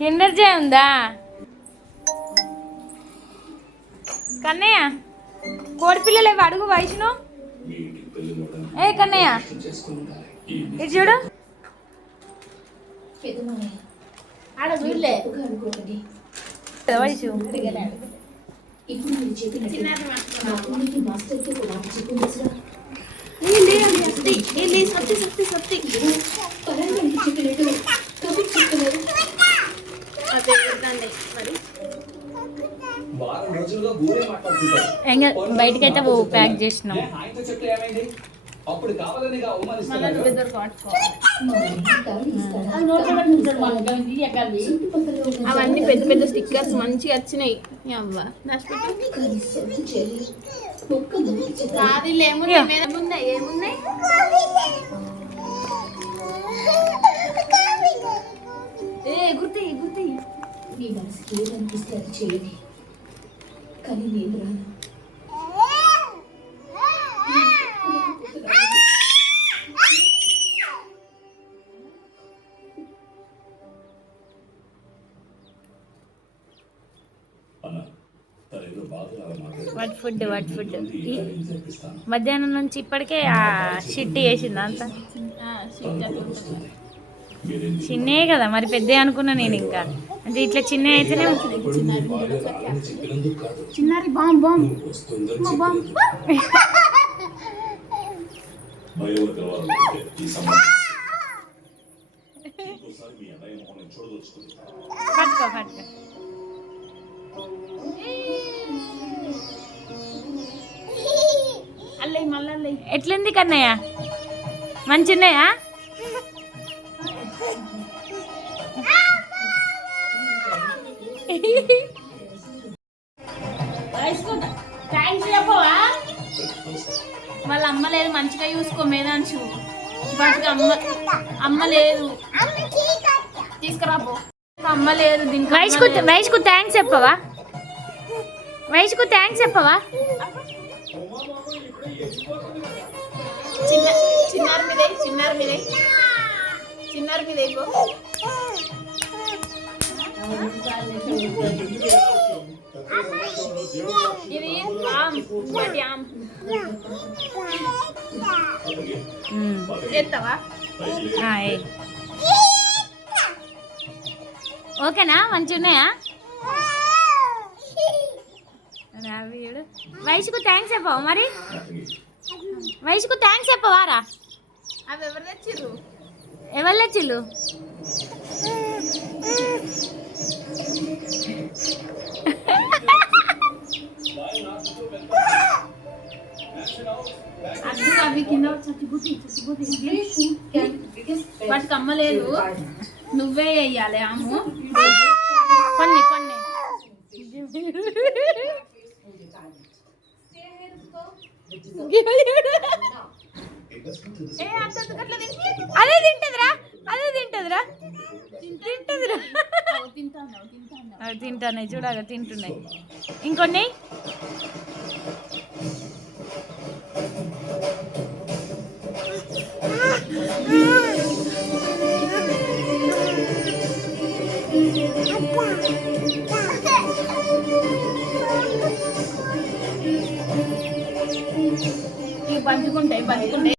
Kinder Joy ఉందా కన్నయ్య? కోడి పిల్లలు ఇవి అడుగు వైష్ణు. ఏ కన్నయ్య ఇది చూడు. వైషు బయటకైతే ప్యాక్ చేసినాం. అవన్నీ పెద్ద పెద్ద స్టిక్కర్స్ మంచిగా వచ్చినాయి. ఏమున్నాయి ఏమున్నాయి ఎగురుతాయి ఎగురుతాయి. నీ మనసుకి ఏదనిపిస్తే అది చేయండి, కానీ నేను రాను. వాట్ ఫుడ్ మధ్యాహ్నం నుంచి ఇప్పటికే షిట్టి వేసింది అంతా. చిన్నే కదా మరి, పెద్ద అనుకున్నా నేను. ఇంకా అంటే ఇట్లా చిన్న అయితేనే చిన్నారి బాంబ్ బాంబ్ పట్టుకో పట్టుకో. అల్లయ్య మళ్ళీ అల్లయ్య. ఎట్లుంది కన్నయ్య? మంచి ఉన్నాయా? వాళ్ళ అమ్మ లేదు, మంచిగా చూసుకో మేదాంశు. వాటికి అమ్మ లేదు, తీసుకురాపో. అమ్మ లేదు దీనికి. వైష్కు థ్యాంక్స్ చెప్పవా? వైష్కు థ్యాంక్స్ చెప్పవా? చిన్నారి మీద చిన్నారి మీద చిన్నారి మీద అయిపో. ఇది ఎత్తవా? ఓకేనా? మంచి ఉన్నాయా? వైష్కు థ్యాంక్స్ చెప్పవా మరి? వైష్కు థ్యాంక్స్ చెప్పవారా? అవి ఎవరు తెచ్చిర్రు? ఎవరు తెచ్చిళ్ళు? అవి కింద వాటికి అమ్మ లేదు, నువ్వే వేయాలి. అమ్ము కొన్ని కొన్ని అదే తింటదిరా, అదే తింటదిరా, తింటదిరా. తింటాయి చూడగా, తింటున్నాయి. ఇంకొన్ని పంచుకుంటాయి పంచుకుంటాయి.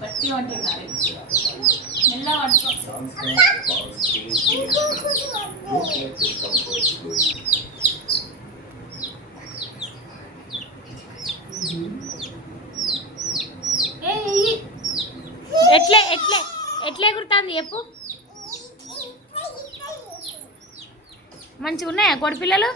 బట్టి పట్టుకున్నారు, మెల్లగా పట్టుకో. ఎట్లే ఎట్లే ఎట్లే ఎగురుతుంది చెప్పు. మంచిగా ఉన్నాయా కోడి పిల్లలు?